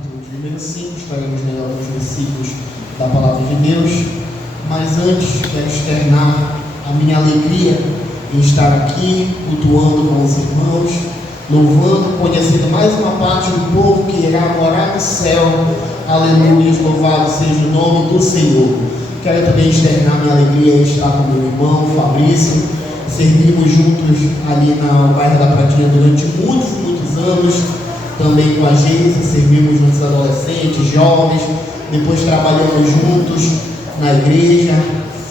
capítulo de número 5, estaremos lendo alguns versículos da palavra de Deus, mas antes quero externar a minha alegria em estar aqui, cultuando com os irmãos, louvando, conhecendo mais uma parte do povo que irá morar no céu. Aleluia, louvado seja o nome do Senhor. Quero também externar minha alegria em estar com meu irmão Fabrício. Servimos juntos ali no bairro da Pratinha durante muitos anos, também com a Geisa, servimos juntos adolescentes, jovens, depois trabalhamos juntos na igreja,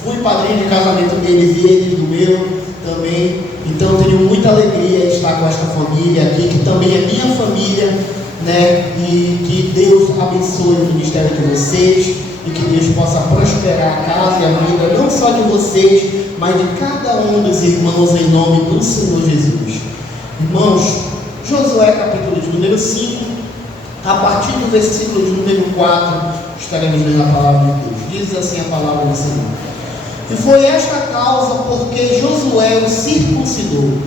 fui padrinho de casamento deles e eles do meu também. Então tenho muita alegria em estar com esta família aqui, que também é minha família, né? E que Deus abençoe o ministério de vocês e que Deus possa prosperar a casa e a vida não só de vocês, mas de cada um dos irmãos, em nome do Senhor Jesus. Irmãos, Josué capítulo de número 5, a partir do versículo de número 4, estaremos lendo a palavra de Deus. Diz assim a palavra do Senhor: e foi esta causa porque Josué o circuncidou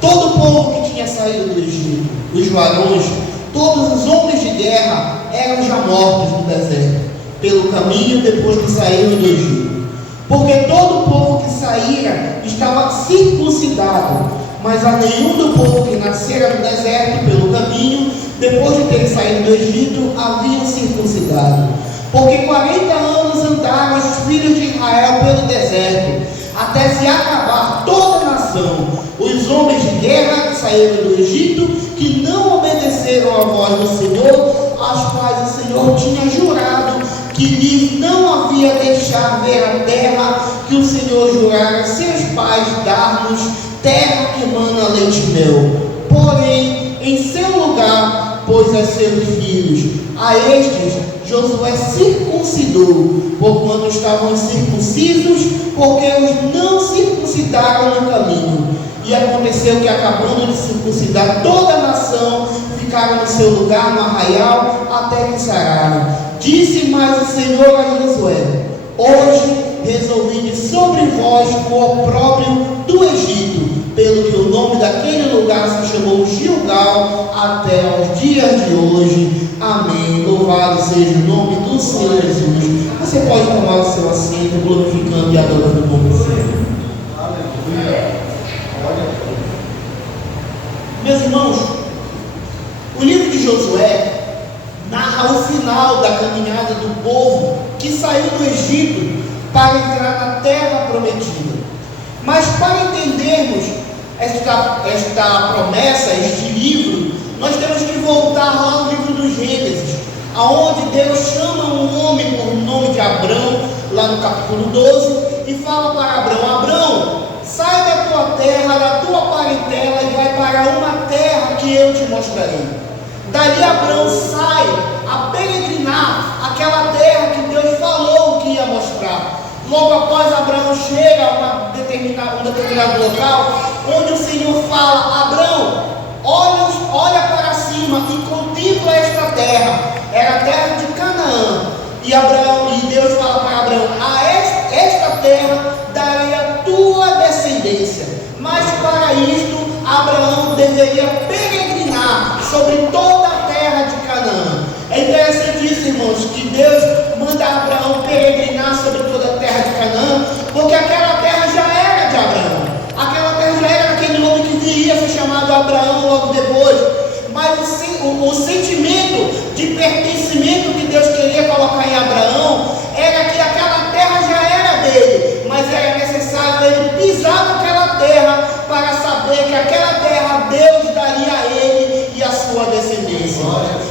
todo o povo que tinha saído do Egito, os varões, todos os homens de guerra eram já mortos no deserto, pelo caminho depois que saíram do Egito. Porque todo o povo que saíra estava circuncidado, mas a nenhum do povo que nascera no deserto pelo caminho, depois de terem saído do Egito, haviam circuncidado. Porque 40 anos andaram os filhos de Israel pelo deserto, até se acabar toda a nação, os homens de guerra que saíram do Egito, que não obedeceram à voz do Senhor, aos quais o Senhor tinha jurado que lhes não havia deixar ver a terra que o Senhor jurara a seus pais dar-nos, terra que emana leite e mel. Porém, em seu lugar pôs a seus filhos, a estes Josué circuncidou, porquanto estavam circuncisos, porque os não circuncidaram no caminho. E aconteceu que, acabando de circuncidar toda a nação, ficaram no seu lugar no arraial, até que sararam. Disse mais o Senhor a Josué: hoje resolvi de sobre vós o opróbrio do Egito, pelo que o nome daquele lugar se chamou Gilgal até aos dias de hoje. Amém. Louvado seja o nome do Senhor Jesus. Você pode tomar o seu assento, glorificando e adorando o nome do Senhor. Meus irmãos, o livro de Josué narra o final da caminhada do povo que saiu do Egito para entrar na terra prometida. Mas para entendermos esta promessa, este livro, nós temos que voltar lá ao livro do Gênesis, aonde Deus chama um homem por nome de Abrão, lá no capítulo 12, e fala para Abrão: Abrão, sai da tua terra, da tua parentela, e vai para uma terra que eu te mostrarei. Dali Abrão sai a peregrinar aquela terra que Deus falou que ia mostrar. Logo após, Abraão chega a um determinado local, onde o Senhor fala: Abrão, olha para cima e contempla esta terra. Era a terra de Canaã. E Deus fala para Abraão: a esta terra darei a tua descendência. Mas para isto, Abraão deveria peregrinar sobre toda a terra de Canaã. É interessante isso, irmãos, que Deus manda Abraão peregrinar sobre toda a terra de Canaã, porque aquela terra já era de Abraão. Aquela terra já era daquele homem que viria a ser chamado Abraão logo depois. Mas o sentimento de pertencimento que Deus queria colocar em Abraão era que aquela terra já era dele, mas era necessário ele pisar naquela terra para saber que aquela terra Deus daria a ele e a sua descendência.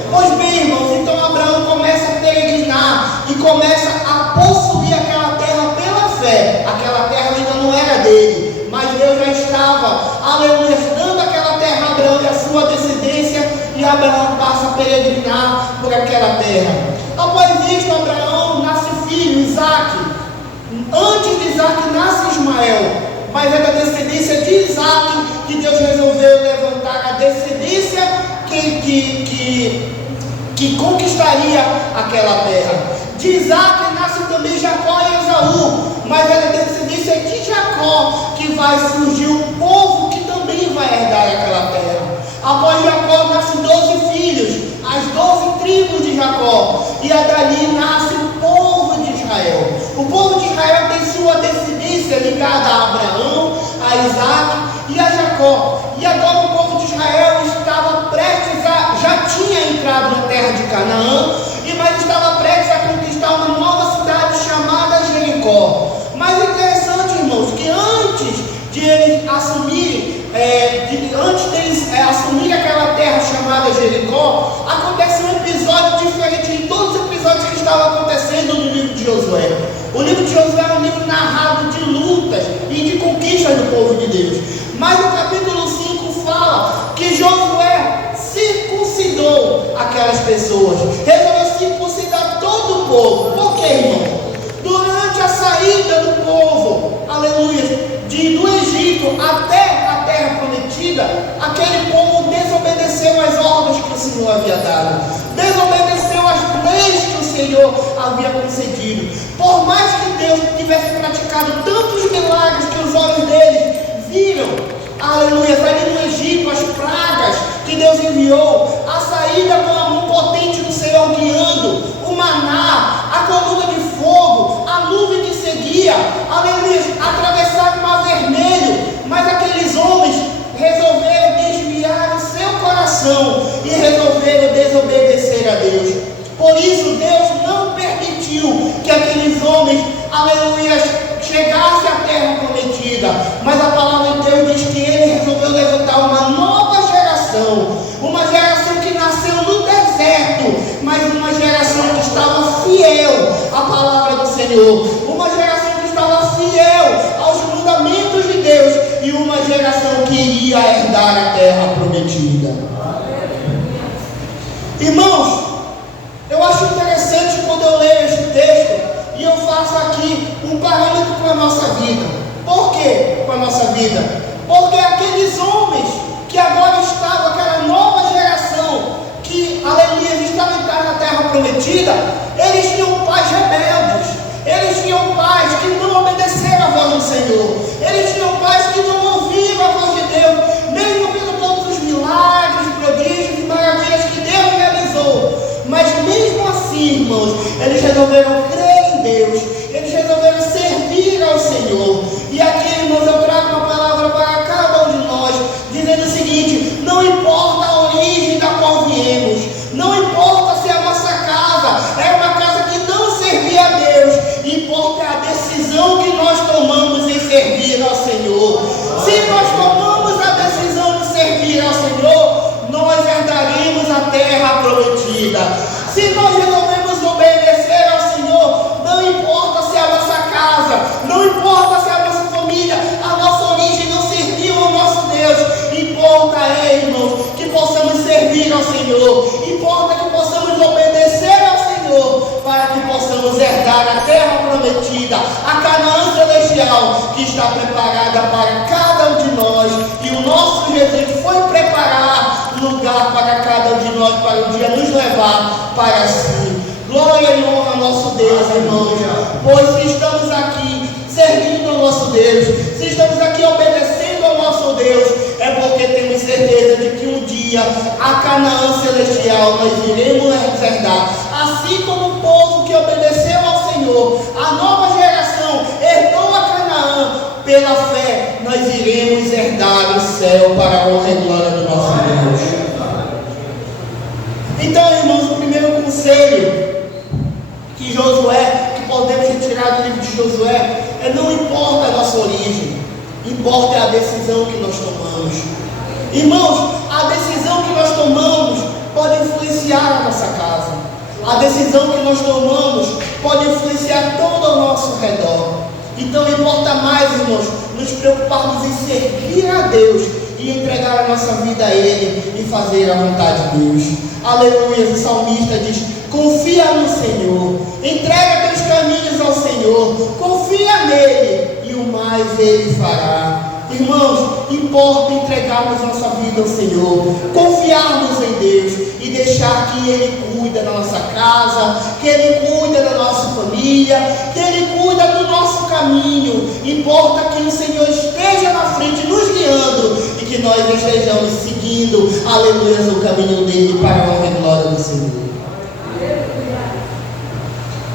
Pois bem, irmãos, então Abraão começa a peregrinar e começa a possuir aquela terra pela fé. Aquela terra ainda não era dele, mas Deus já estava, aleluia, dando aquela terra a Abraão e a sua descendência, e Abraão passa a peregrinar por aquela terra. Após isso, Abraão nasce filho, Isaque. Antes de Isaque nasce Ismael, mas é da descendência de Isaque que Deus resolveu levantar a descendência que conquistaria aquela terra. De Isaque nasce também Jacó e Esaú, mas é da descendência de Jacó que vai surgir um povo que também vai herdar aquela terra. Após Jacó nascem 12 filhos, as 12 tribos de dali nasce o povo de Israel. O povo de Israel tem sua descendência ligada a Abraão, a Isaac e a Jacó. E agora o povo de Israel estava prestes a, já tinha entrado na terra de Canaã, mas estava prestes a conquistar uma nova cidade chamada Jericó. Mas é interessante, irmãos, que antes de eles assumirem, assumirem aquela terra chamada Jericó, acontece um episódio diferente de todos os episódios que estavam acontecendo no livro de Josué. O livro de Josué é um livro narrado de lutas e de conquistas do povo de Deus. Mas o capítulo 5 fala que Josué circuncidou aquelas pessoas, resolveu circuncidar todo o povo. Por quê, irmão? Durante a saída do povo, aleluia, do Egito até a terra prometida, aquele povo desobedeceu às ordens que o Senhor havia dado, desobedeceu às leis que o Senhor havia concedido. Por mais que Deus tivesse praticado tantos milagres que os olhos deles viram, aleluia, ali no Egito, as pragas que Deus enviou, a saída com a mão potente do Senhor guiando, o maná, a coluna de fogo, a nuvem que seguia, aleluia, atravessaram o mar vermelho. Mas aqueles homens resolveram desviar o seu coração e resolveram desobedecer a Deus. Por isso Deus não permitiu que aqueles homens, aleluia, chegassem à terra prometida. Mas a palavra de Deus diz que ele resolveu levantar uma nova geração, uma geração que nasceu no deserto, mas uma geração que estava fiel à palavra do Senhor, uma geração que estava fiel aos mandamentos de Deus, e uma geração que iria herdar a terra prometida. Irmãos, eu acho interessante quando eu leio esse texto e eu faço aqui um parâmetro para a nossa vida. Por quê para a nossa vida? Porque aqueles homens que agora estavam, aquela nova geração que, aleluia, estava entrando na terra prometida, eles tinham pais rebeldes, eles tinham pais que não obedeceram a voz do Senhor, eles tinham pais que não ouviram a voz de Deus, mesmo vendo todos os milagres, prodígios e maravilhas que Deus realizou. Mas mesmo assim, irmãos, eles resolveram crer em Deus, eles resolveram servir ao Senhor. E aqui, irmãos, eu trago uma palavra para cada um de nós, dizendo o seguinte: não importa a origem da qual viemos, não importa se a nossa casa é uma casa que não servia a Deus, importa a decisão que nós tomamos em servir ao Senhor. Se nós tomamos a decisão de servir ao Senhor, nós herdaremos a terra prometida. Se nós resolvemos obedecer ao Senhor, não importa se a nossa casa, não importa se a nossa família, a nossa origem não serviu ao nosso Deus, importa irmãos, que possamos servir ao Senhor, importa que possamos obedecer ao Senhor, para que possamos herdar a terra prometida, a Canaã celestial, que está preparada para cada um de nós. E o nosso Jesus foi preparar lugar para cada um de nós, para um dia nos levar para si. Glória e honra ao nosso Deus, irmãos, pois se estamos aqui servindo ao nosso Deus, se estamos aqui obedecendo ao nosso Deus, é porque temos certeza de que um dia a Canaã celestial nós iremos herdar. Assim como o povo que obedeceu ao Senhor, a nova geração herdou a Canaã, pela fé nós iremos herdar o céu para a honra e glória do nosso Deus. Então, irmãos, o primeiro conselho que podemos retirar do livro de Josué é: não importa a nossa origem, importa a decisão que nós tomamos. Irmãos, a decisão que nós tomamos pode influenciar a nossa casa, a decisão que nós tomamos pode influenciar todo ao nosso redor. Então importa mais, irmãos, nos preocuparmos em servir a Deus e entregar a nossa vida a Ele e fazer a vontade de Deus. Aleluia, o salmista diz: confia no Senhor, entrega teus caminhos ao Senhor, confia nele e o mais Ele fará. Irmãos, importa entregarmos nossa vida ao Senhor, confiarmos em Deus e deixar que Ele cuida da nossa casa, que Ele cuida da nossa família, que Ele cuida do nosso caminho. Importa que o Senhor esteja na frente nos guiando e que nós estejamos seguindo, aleluia, o caminho dele para a honra e glória do Senhor.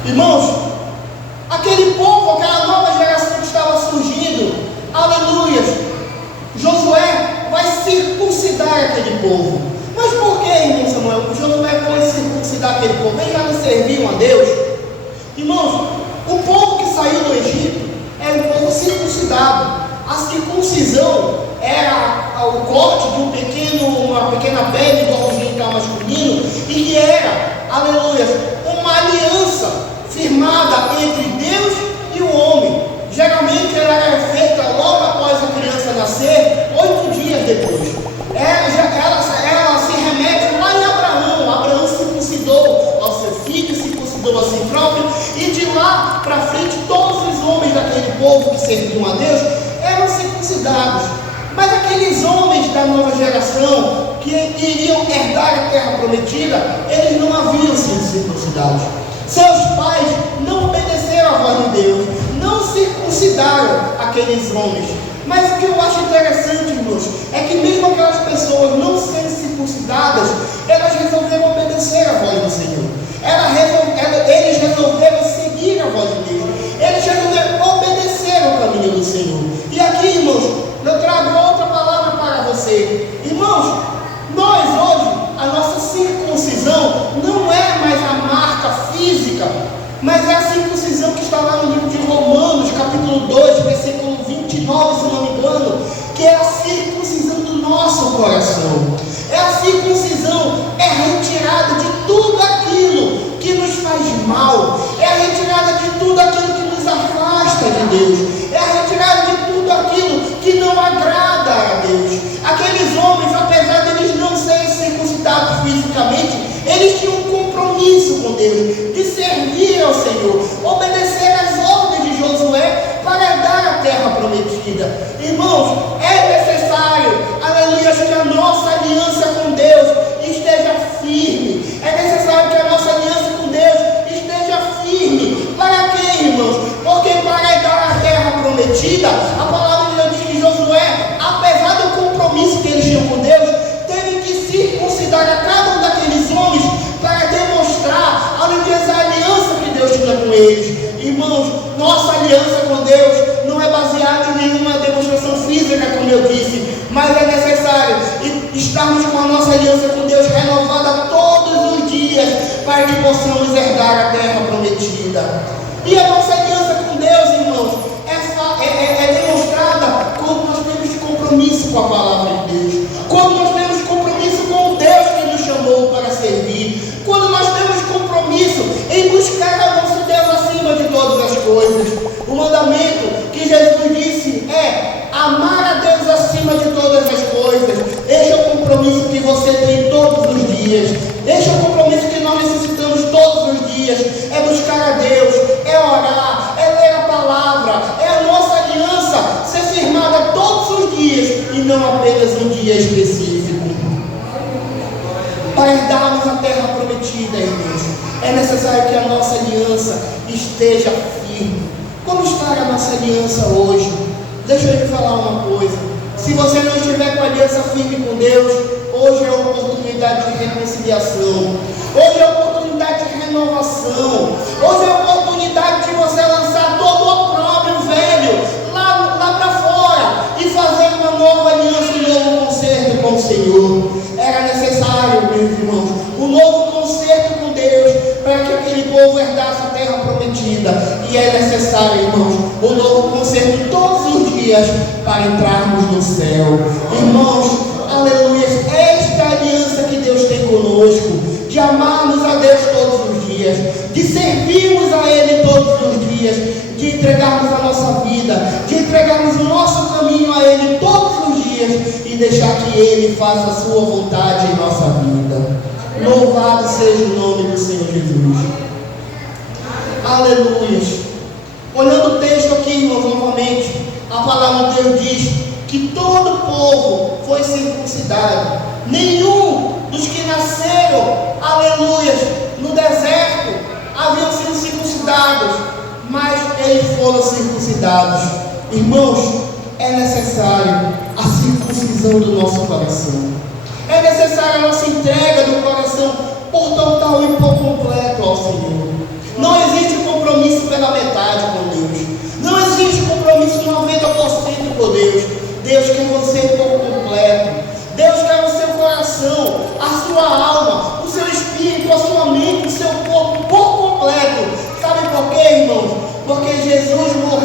Irmãos, aquele povo, aquela nova geração que estava surgindo, aleluia, Josué vai circuncidar aquele povo. Mas por que, irmão Samuel? Josué foi circuncidar aquele povo. Eles já não serviam a Deus. Irmãos, o povo que saiu do Egito era um povo circuncidado. A circuncisão era o corte de uma pequena pele do órgão genital masculino, e que era, aleluia, uma aliança firmada entre Deus e o homem. Geralmente ela era feita logo após a criança nascer, 8 dias depois. Ela se remete lá em Abraão. Abraão circuncidou ao seu filho, circuncidou a si próprio, e de lá para frente todos os homens daquele povo que serviam a Deus eram circuncidados. Mas aqueles homens da nova geração que iriam herdar a terra prometida, eles não haviam sido circuncidados. Seus pais não obedeceram à voz de Deus, não circuncidaram aqueles homens. Mas o que eu acho interessante, irmãos, é que mesmo aquelas pessoas não sendo circuncidadas, elas resolveram obedecer à voz do Senhor. Eles resolveram seguir a voz de Deus. Eles resolveram obedecer ao caminho do Senhor. E aqui, irmãos, eu trago outra palavra para você. Irmãos, nós hoje, a nossa circuncisão não é mais a marca física, mas é a circuncisão que está lá no livro de Romanos, capítulo 2, versículo 29, se não me engano, que é a circuncisão do nosso coração. É a circuncisão, é a retirada de tudo aquilo que nos faz mal, é a retirada de tudo aquilo que nos afasta de Deus, é a retirada de tudo aquilo que não agrada a Deus. Aqueles homens, apesar de eles não serem circuncidados fisicamente, eles tinham um compromisso com Deus, de servir ao Senhor, obedecer às ordens de Josué para dar a terra prometida. Irmãos, é necessário, aleluia, que a nossa aliança com Deus esteja firme. É necessário que a nossa aliança com Deus esteja firme. Para quê, irmãos? Porque para dar a terra prometida, a palavra de Deus diz que Josué, apesar do compromisso que eles tinham com Deus, teve que circuncidar a cada um daqueles homens para demonstrar, aleluia, a aliança que Deus tinha com eles. Irmãos, nossa aliança com Deus não é baseada em nenhuma demonstração física, como eu disse, mas é necessário estarmos com a nossa aliança com Deus renovada todos os dias, para que possamos herdar a terra prometida. E a nossa aliança com Deus, irmãos, é demonstrada quando nós temos compromisso com a palavra de Deus, quando nós temos compromisso com o Deus que nos chamou para servir, quando nós temos compromisso em buscar a nosso Deus acima de todas as coisas. O mandamento que Jesus disse é amar a Deus acima de todas as coisas. Este é o compromisso que você tem todos os dias. Este é o compromisso que nós necessitamos todos os dias. É buscar a Deus, é orar, é ler a palavra, é a nossa aliança ser firmada todos os dias e não apenas um dia específico. Para herdarmos a terra prometida, irmãos, é necessário que a nossa aliança esteja firme. Como está a nossa aliança hoje? Deixa eu te falar uma coisa. Se você não estiver com a aliança firme com Deus, hoje é a oportunidade de reconciliação. Hoje é a oportunidade de renovação. Hoje é a oportunidade de você lançar todo o opróbrio velho lá para fora e fazer uma nova aliança, um novo concerto com o Senhor. Era necessário, meus irmãos, um novo concerto com Deus para que aquele povo herdasse a terra prometida. E é necessário, irmãos, um novo concerto todos os dias para entrarmos no céu. Irmãos, aleluia, esta aliança que Deus tem conosco, de amarmos a Deus todos os dias, de servirmos a Ele todos os dias, de entregarmos a nossa vida, de entregarmos o nosso caminho a Ele todos os dias e deixar que Ele faça a sua vontade em nossa vida. Louvado seja o nome do Senhor Jesus. Aleluia. Olhando o texto aqui, irmãos, novamente, a palavra de Deus diz que todo o povo foi circuncidado. Nenhum dos que nasceram, aleluia, no deserto haviam sido circuncidados, mas eles foram circuncidados. Irmãos, é necessário a circuncisão do nosso coração. É necessária a nossa entrega do coração por total e por completo ao Senhor. Não existe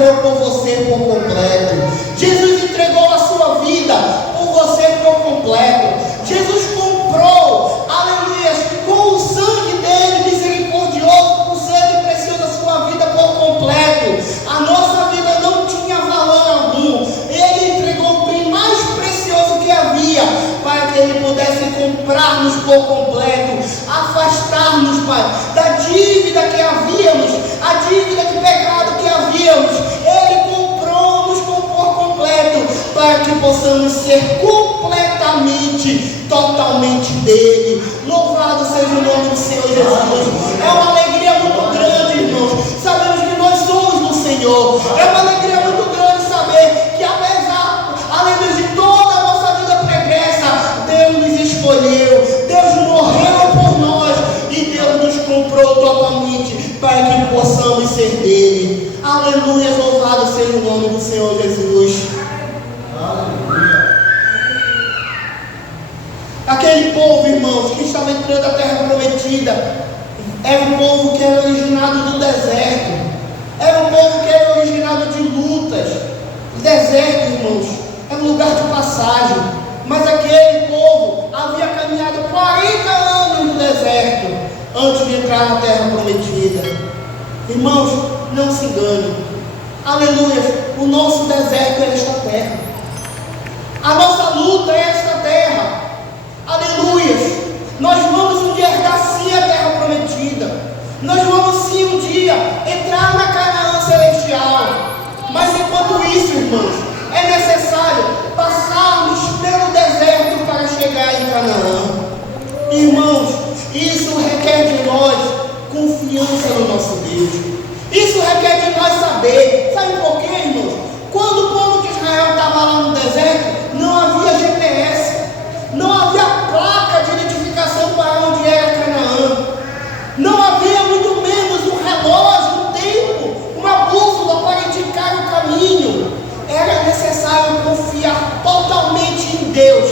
morreu por você por completo. Jesus entregou a sua vida por você por completo. Jesus comprou, aleluia, com o sangue dele misericordioso, com o sangue precioso da sua vida por completo. A nossa vida não tinha valor algum. Ele entregou o bem mais precioso que havia, para que ele pudesse comprar-nos por completo, afastar-nos, Pai, da dívida que havíamos, a dívida de pecado que havíamos. Ele comprou-nos por completo, para que possamos ser completamente, totalmente dele. Louvado seja o nome do Senhor Jesus. É uma alegria muito grande, irmãos, sabemos que nós somos do Senhor. É uma alegria muito grande saber que, apesar, além de toda a nossa vida pregressa, Deus nos escolheu, Deus morreu por nós e Deus nos comprou totalmente para que possamos ser dele. Aleluia, louvado seja o nome do Senhor Jesus. Aleluia. Aquele povo, irmãos, que estava entrando na terra prometida, era um povo que era originado do deserto, era um povo que era originado de lutas. O deserto, irmãos, é um lugar de passagem, mas aquele povo havia caminhado 40 anos no deserto antes de entrar na terra prometida. Irmãos, não se engane, aleluia, o nosso deserto é esta terra, a nossa luta é esta terra, aleluia. Nós vamos um dia herdar sim a terra prometida, nós vamos sim um dia entrar na Canaã celestial, mas enquanto isso, irmãos, é necessário passarmos pelo deserto para chegar em Canaã. Irmãos, isso requer de nós confiança no nosso Deus. Isso requer de nós saber. Sabe por quê, irmãos? Quando o povo de Israel estava lá no deserto, não havia GPS, não havia placa de identificação para onde era Canaã, não havia muito menos um relógio, um tempo, uma bússola para indicar o caminho. Era necessário confiar totalmente em Deus.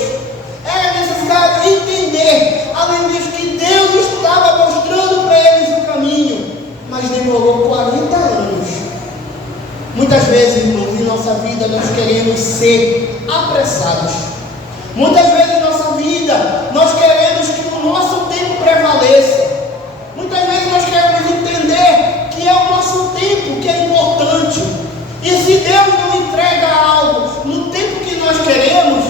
Era necessário entender, além disso, que Deus estava mostrando para eles o caminho. Mas demorou 40 anos. Muitas vezes, irmãos, em nossa vida nós queremos ser apressados. Muitas vezes em nossa vida nós queremos que o nosso tempo prevaleça. Muitas vezes nós queremos entender que é o nosso tempo que é importante. E se Deus não entrega algo no tempo que nós queremos,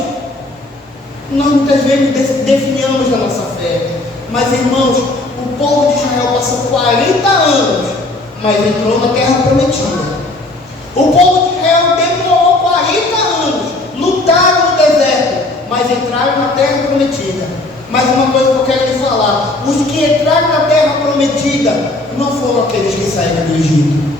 nós muitas vezes definhamos a nossa fé. Mas, irmãos, o povo de Israel passou 40 anos, mas entrou na terra prometida. O povo de Israel demorou 40 anos, lutaram no deserto, mas entraram na terra prometida. Mas uma coisa que eu quero lhe falar: os que entraram na terra prometida não foram aqueles que saíram do Egito.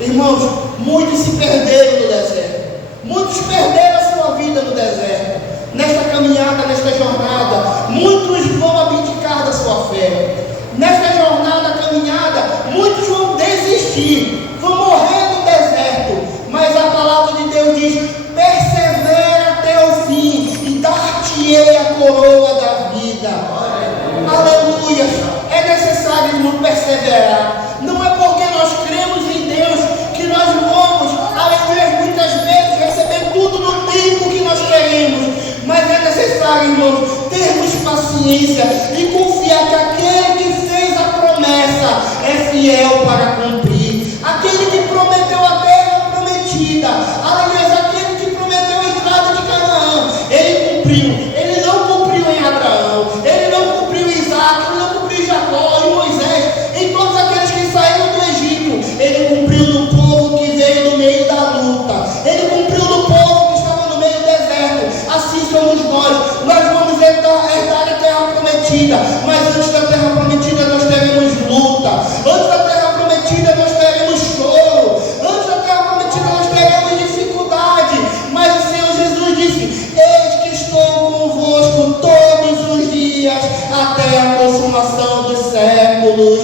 Irmãos, muitos se perderam no deserto, muitos perderam a sua vida no deserto. Nesta caminhada, nesta jornada, muitos vão abdicar da sua fé. Nesta jornada, caminhada, muitos vão desistir, vão morrer no deserto. Mas a palavra de Deus diz: persevera até o fim e dar-te-ei a coroa da vida. Aleluia. É necessário, irmão, perseverar. Não é porque nós cremos em Deus que nós vamos, aleluia, muitas vezes receber tudo no tempo que nós queremos. Mas é necessário, irmãos, termos paciência e confiar que aquele que fez a promessa é fiel para cumprir. Aquele que prometeu a terra prometida, aliás, aquele que prometeu a entrada de Canaã, ele cumpriu. Ele não cumpriu em Abraão, ele não cumpriu em Isaac, ele não cumpriu em Jacó, em Moisés, em todos aqueles que saíram do Egito. Ele cumpriu no povo que veio no meio da luta, ele cumpriu no povo que estava no meio do deserto. Assim somos nós. Nós vamos herdar a terra prometida, mas antes da terra prometida nós teremos luta, antes da terra prometida nós teremos choro, antes da terra prometida nós teremos dificuldade. Mas o Senhor Jesus disse: eis que estou convosco todos os dias até a consumação dos séculos.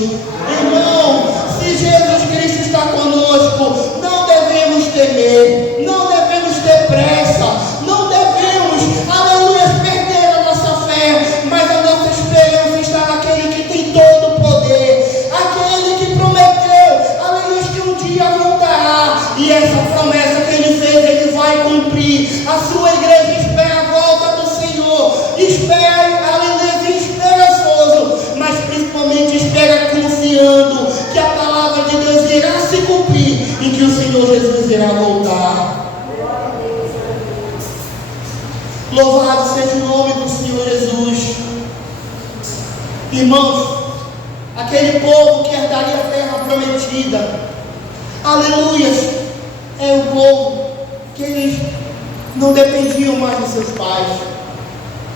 Irmão, se Jesus Cristo está conosco, não devemos temer, não devemos ter pressa, não devemos, aleluia, perder a nossa fé. Mas a nossa esperança está naquele que tem todo o poder, aquele que prometeu, aleluia, que um dia voltará. E essa aquele povo que herdaria a terra prometida. Aleluias, é o povo que eles não dependiam mais de seus pais.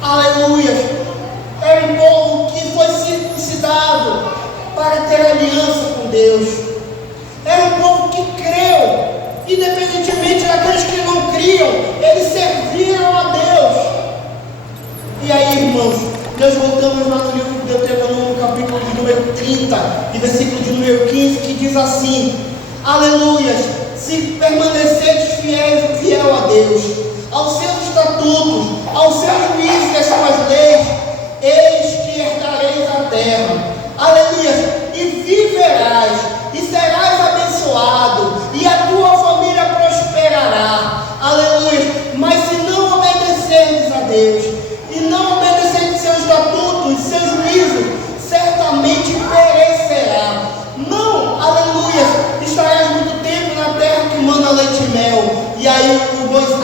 Aleluias, era um povo que foi circuncidado para ter aliança com Deus. Era um povo que creu, independentemente daqueles que não criam, eles serviram a Deus. E aí, irmãos, nós voltamos lá no livro de Deuteronômio, capítulo de número 30, e versículo de número 15, que diz assim: aleluias, se permanecerdes fiel a Deus, aos seus estatutos, aos seus juízos e às suas leis, eis que herdareis a terra. Aleluias, e viverás, e serás abençoado, e a tua família prosperará. Aleluia. Mas se não obedecerdes a Deus, e não obedecerdes seus estatutos, seus juízos, certamente perecerá. Não, aleluia, estarás muito tempo na terra que manda leite e mel. E aí,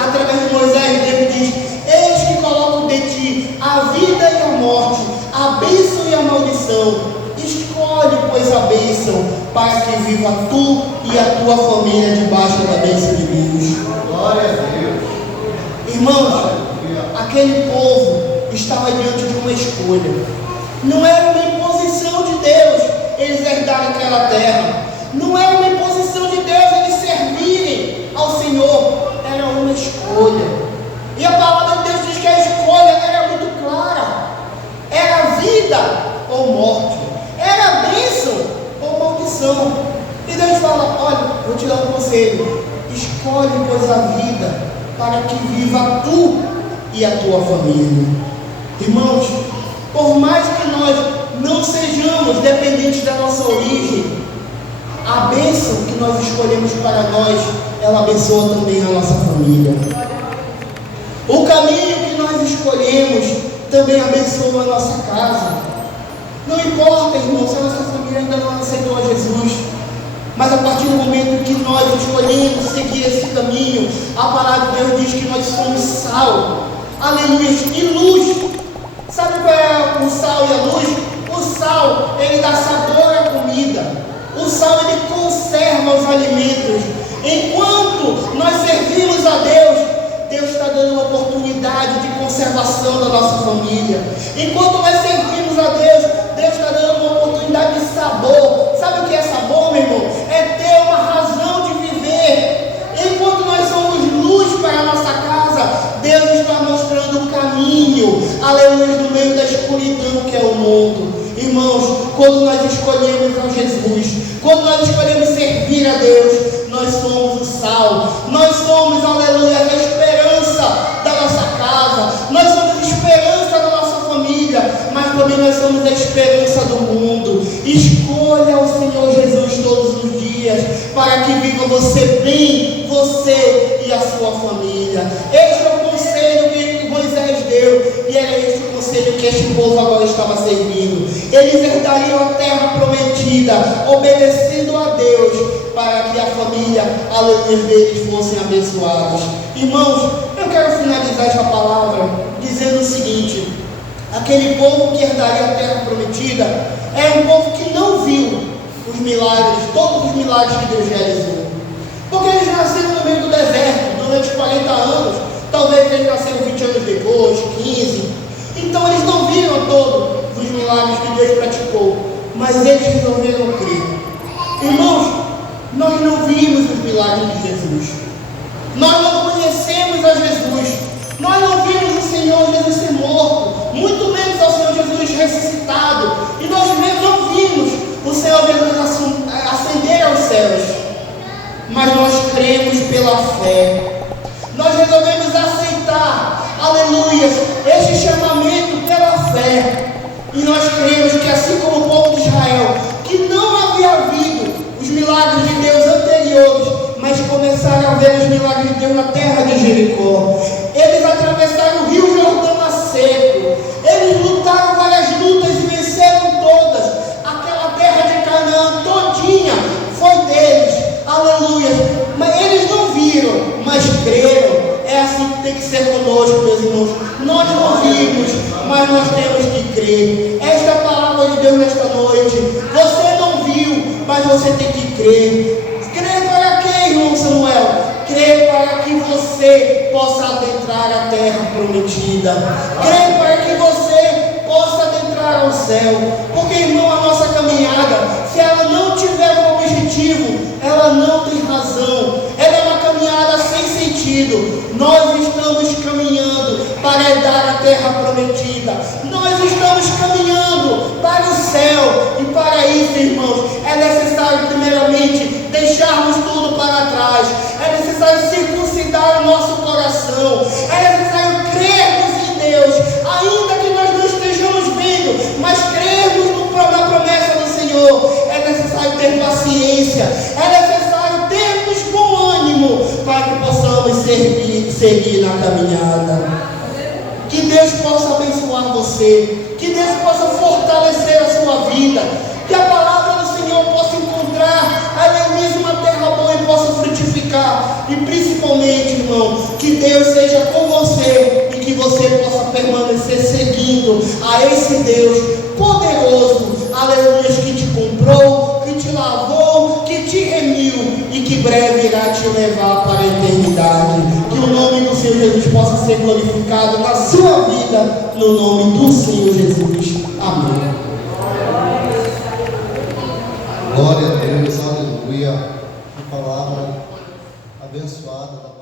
através de Moisés, Deus diz: eis que coloco de ti a vida e a morte, a bênção e a maldição. Escolhe, pois, a bênção, para que viva tu e a tua família debaixo da bênção de Deus. Glória a Deus. Irmãos, aquele povo estava diante de uma escolha. Não era uma imposição de Deus eles herdarem aquela terra. Não era uma imposição de Deus eles servirem ao Senhor. Era uma escolha. E a palavra de Deus diz que a escolha era muito clara. Era vida ou morte. Era bênção ou maldição. E Deus fala: olha, vou te dar um conselho. Escolhe, pois, a vida, para que viva tu e a tua família. Irmãos, por mais que nós não sejamos dependentes da nossa origem, a bênção que nós escolhemos para nós, ela abençoa também a nossa família. O caminho que nós escolhemos também abençoa a nossa casa. Não importa, irmão, se a nossa família ainda não aceitou a Jesus, mas a partir do momento que nós escolhemos seguir esse caminho, a palavra de Deus diz que nós somos sal, aleluia, e luz. Sabe qual é o sal e a luz? O sal, ele dá sabor à comida. O sal, ele conserva os alimentos. Enquanto nós servimos a Deus, Deus está dando uma oportunidade de conservação da nossa família. Enquanto nós servimos a Deus, Deus está dando uma oportunidade de sabor. Sabe o que é sabor, meu irmão? É ter uma razão de viver. Enquanto nós somos luz para a nossa casa, Deus está mostrando o caminho, aleluia, no meio da escuridão que é o mundo. Irmãos, quando nós escolhemos a Jesus, quando nós escolhemos servir a Deus, nós somos o sal, nós somos, aleluia, a esperança da nossa casa, nós somos a esperança da nossa família, mas também nós somos a esperança do mundo. Escolha o Senhor Jesus todos os dias, para que viva você bem, você e a sua família. Este é o conselho que Moisés deu, e era este o conselho que este povo agora estava servindo. Eles herdariam a terra prometida, obedecendo a Deus, para que a família, aleluia, deles fossem abençoados. Irmãos, eu quero finalizar esta palavra dizendo o seguinte: aquele povo que herdaria a terra prometida era um povo que não viu os milagres, todos os milagres que Deus realizou, porque eles nasceram no meio do deserto durante 40 anos, talvez eles nasceram 20 anos depois, 15, então eles não viram todos os milagres que Deus praticou, mas eles resolveram crer. Irmãos, nós não vimos os milagres de Jesus, nós não conhecemos a Jesus, nós não vimos o Senhor Jesus ser morto, muito menos ao Senhor Jesus ressuscitado, e nós mesmos não vimos o Senhor Jesus ascender aos céus, mas nós cremos pela fé, nós resolvemos aceitar, aleluia, este chamamento pela fé, e nós cremos que assim como o povo de Israel, que não havia havido os milagres de Deus anteriores, mas começaram a ver os milagres de Deus na terra de Jericó. Eles atravessaram o rio Jordão a seco, eles lutaram várias lutas e venceram todas. Aquela terra de Canaã todinha foi deles, aleluia, mas eles não viram, mas creram. É assim que tem que ser conosco, meus irmãos. Nós não vimos, mas nós temos que crer. Esta é a palavra de Deus nesta noite. noite. Você não viu, mas você tem que crer. Crer para quê, irmão Samuel? Crer para que você possa adentrar a terra prometida. Crer para que você possa adentrar ao céu. Porque, irmão, a nossa caminhada, se ela não tiver um objetivo, ela não tem razão. Ela é uma caminhada sem sentido. Nós estamos caminhando para herdar a terra prometida. Nós estamos caminhando para o céu. E para isso, irmãos, é necessário primeiramente deixarmos tudo para trás. É necessário circuncidar o nosso coração. É necessário crermos em Deus, ainda que nós não estejamos vendo, mas crermos na promessa do Senhor. É necessário ter paciência. É necessário termos bom ânimo para que possamos seguir na caminhada. Que Deus possa abençoar você. Que Deus possa fortalecer a sua vida. Que a palavra do Senhor possa encontrar ali mesmo uma terra boa e possa frutificar. E principalmente, irmão, que Deus seja com você e que você possa permanecer seguindo a esse Deus poderoso, aleluia, que te comprou, que te lavou, que te remiu e que breve irá te levar para a eternidade. Que o nome do Senhor Jesus possa ser glorificado na sua vida, no nome do Senhor Jesus. Amém. Glória a Deus, aleluia. Que palavra abençoada.